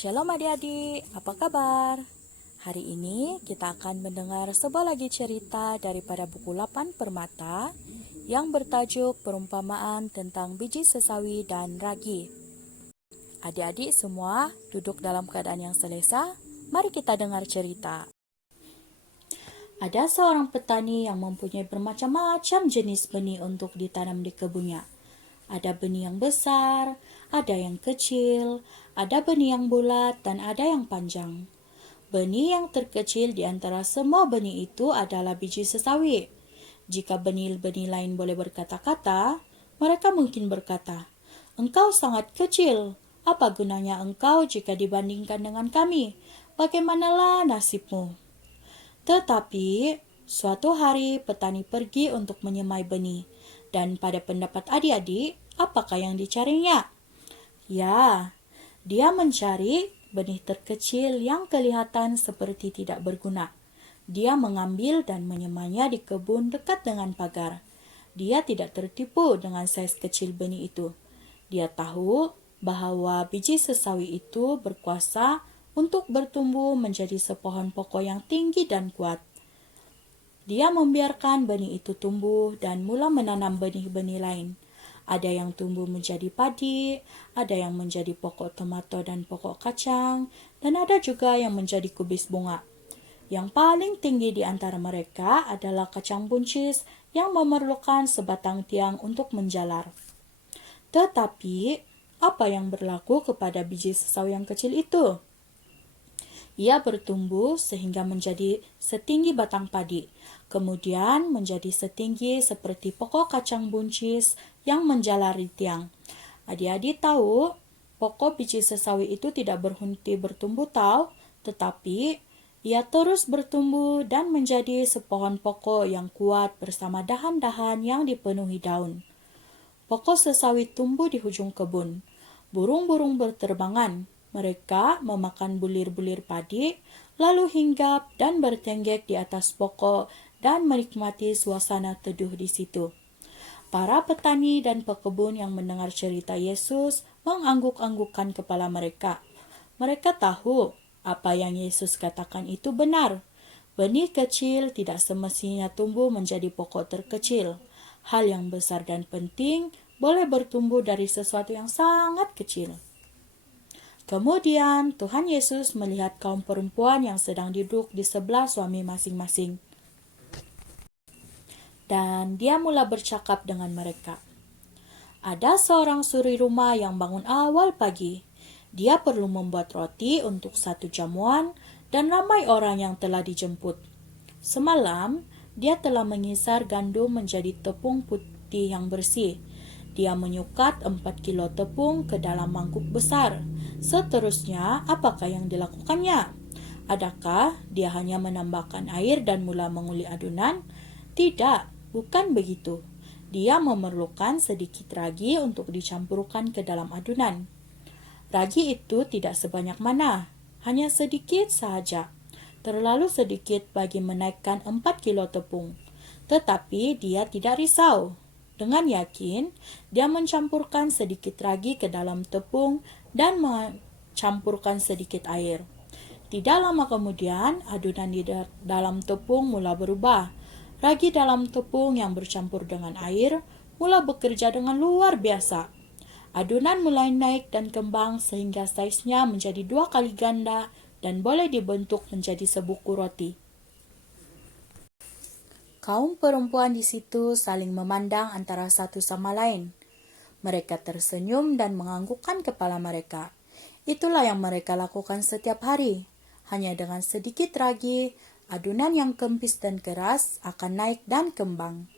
Shalom adik-adik, apa kabar? Hari ini kita akan mendengar sebuah lagi cerita daripada buku 8 Permata yang bertajuk Perumpamaan tentang biji sesawi dan ragi. Adik-adik semua duduk dalam keadaan yang selesa, mari kita dengar cerita. Ada seorang petani yang mempunyai bermacam-macam jenis benih untuk ditanam di kebunnya. Ada benih yang besar, ada yang kecil, ada benih yang bulat, dan ada yang panjang. Benih yang terkecil di antara semua benih itu adalah biji sesawi. Jika benih-benih lain boleh berkata-kata, mereka mungkin berkata, "Engkau sangat kecil. Apa gunanya engkau jika dibandingkan dengan kami? Bagaimanalah nasibmu?" Tetapi, suatu hari petani pergi untuk menyemai benih. Dan pada pendapat adik-adik, apakah yang dicarinya? Ya, dia mencari benih terkecil yang kelihatan seperti tidak berguna. Dia mengambil dan menyemainya di kebun dekat dengan pagar. Dia tidak tertipu dengan saiz kecil benih itu. Dia tahu bahwa biji sesawi itu berkuasa untuk bertumbuh menjadi sepohon pokok yang tinggi dan kuat. Dia membiarkan benih itu tumbuh dan mula menanam benih-benih lain. Ada yang tumbuh menjadi padi, ada yang menjadi pokok tomato dan pokok kacang, dan ada juga yang menjadi kubis bunga. Yang paling tinggi di antara mereka adalah kacang buncis yang memerlukan sebatang tiang untuk menjalar. Tetapi, apa yang berlaku kepada biji sesawi yang kecil itu? Ia bertumbuh sehingga menjadi setinggi batang padi, kemudian menjadi setinggi seperti pokok kacang buncis yang menjalar di tiang. Adik-adik tahu, pokok biji sesawi itu tidak berhenti bertumbuh tetapi ia terus bertumbuh dan menjadi sepohon pokok yang kuat bersama dahan-dahan yang dipenuhi daun. Pokok sesawi tumbuh di ujung kebun. Burung-burung berterbangan. Mereka memakan bulir-bulir padi, lalu hinggap dan bertenggek di atas pokok dan menikmati suasana teduh di situ. Para petani dan pekebun yang mendengar cerita Yesus mengangguk-anggukkan kepala mereka. Mereka tahu apa yang Yesus katakan itu benar. Benih kecil tidak semestinya tumbuh menjadi pokok terkecil. Hal yang besar dan penting boleh bertumbuh dari sesuatu yang sangat kecil. Kemudian Tuhan Yesus melihat kaum perempuan yang sedang duduk di sebelah suami masing-masing. Dan dia mula bercakap dengan mereka. Ada seorang suri rumah yang bangun awal pagi. Dia perlu membuat roti untuk 1 jamuan dan ramai orang yang telah dijemput. Semalam, dia telah mengisar gandum menjadi tepung putih yang bersih. Dia menyukat 4 kilo tepung ke dalam mangkuk besar. Seterusnya, apakah yang dilakukannya? Adakah dia hanya menambahkan air dan mula menguli adunan? Tidak, bukan begitu. Dia memerlukan sedikit ragi untuk dicampurkan ke dalam adunan. Ragi itu tidak sebanyak mana, hanya sedikit saja. Terlalu sedikit bagi menaikkan 4 kilo tepung. Tetapi dia tidak risau. Dengan yakin, dia mencampurkan sedikit ragi ke dalam tepung dan mencampurkan sedikit air. Tidak lama kemudian, adunan di dalam tepung mula berubah. Ragi dalam tepung yang bercampur dengan air mula bekerja dengan luar biasa. Adunan mulai naik dan kembang sehingga saiznya menjadi 2 kali ganda dan boleh dibentuk menjadi sebuku roti. Kaum perempuan di situ saling memandang antara satu sama lain. Mereka tersenyum dan menganggukkan kepala mereka. Itulah yang mereka lakukan setiap hari. Hanya dengan sedikit ragi, adunan yang kempis dan keras akan naik dan kembang.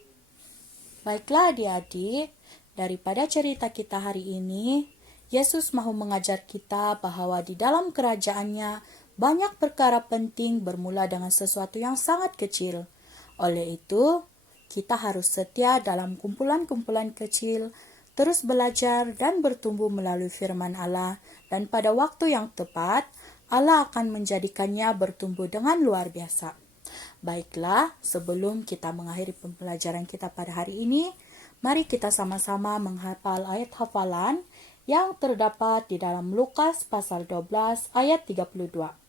Baiklah adik-adik, daripada cerita kita hari ini, Yesus mau mengajar kita bahwa di dalam kerajaannya banyak perkara penting bermula dengan sesuatu yang sangat kecil. Oleh itu, kita harus setia dalam kumpulan-kumpulan kecil, terus belajar dan bertumbuh melalui firman Allah, dan pada waktu yang tepat, Allah akan menjadikannya bertumbuh dengan luar biasa. Baiklah, sebelum kita mengakhiri pembelajaran kita pada hari ini, mari kita sama-sama menghafal ayat hafalan yang terdapat di dalam Lukas pasal 12 ayat 32.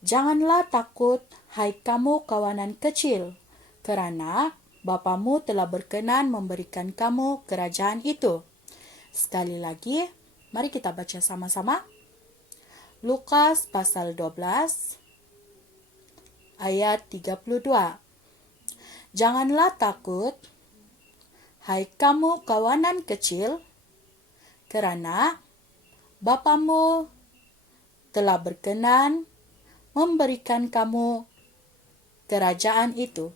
Janganlah takut, hai kamu kawanan kecil, kerana Bapamu telah berkenan memberikan kamu kerajaan itu. Sekali lagi, mari kita baca sama-sama. Lukas pasal 12 ayat 32. Janganlah takut, hai kamu kawanan kecil, kerana Bapamu telah berkenan memberikan kamu kerajaan itu.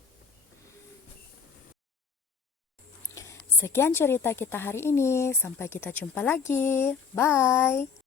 Sekian cerita kita hari ini. Sampai kita jumpa lagi. Bye.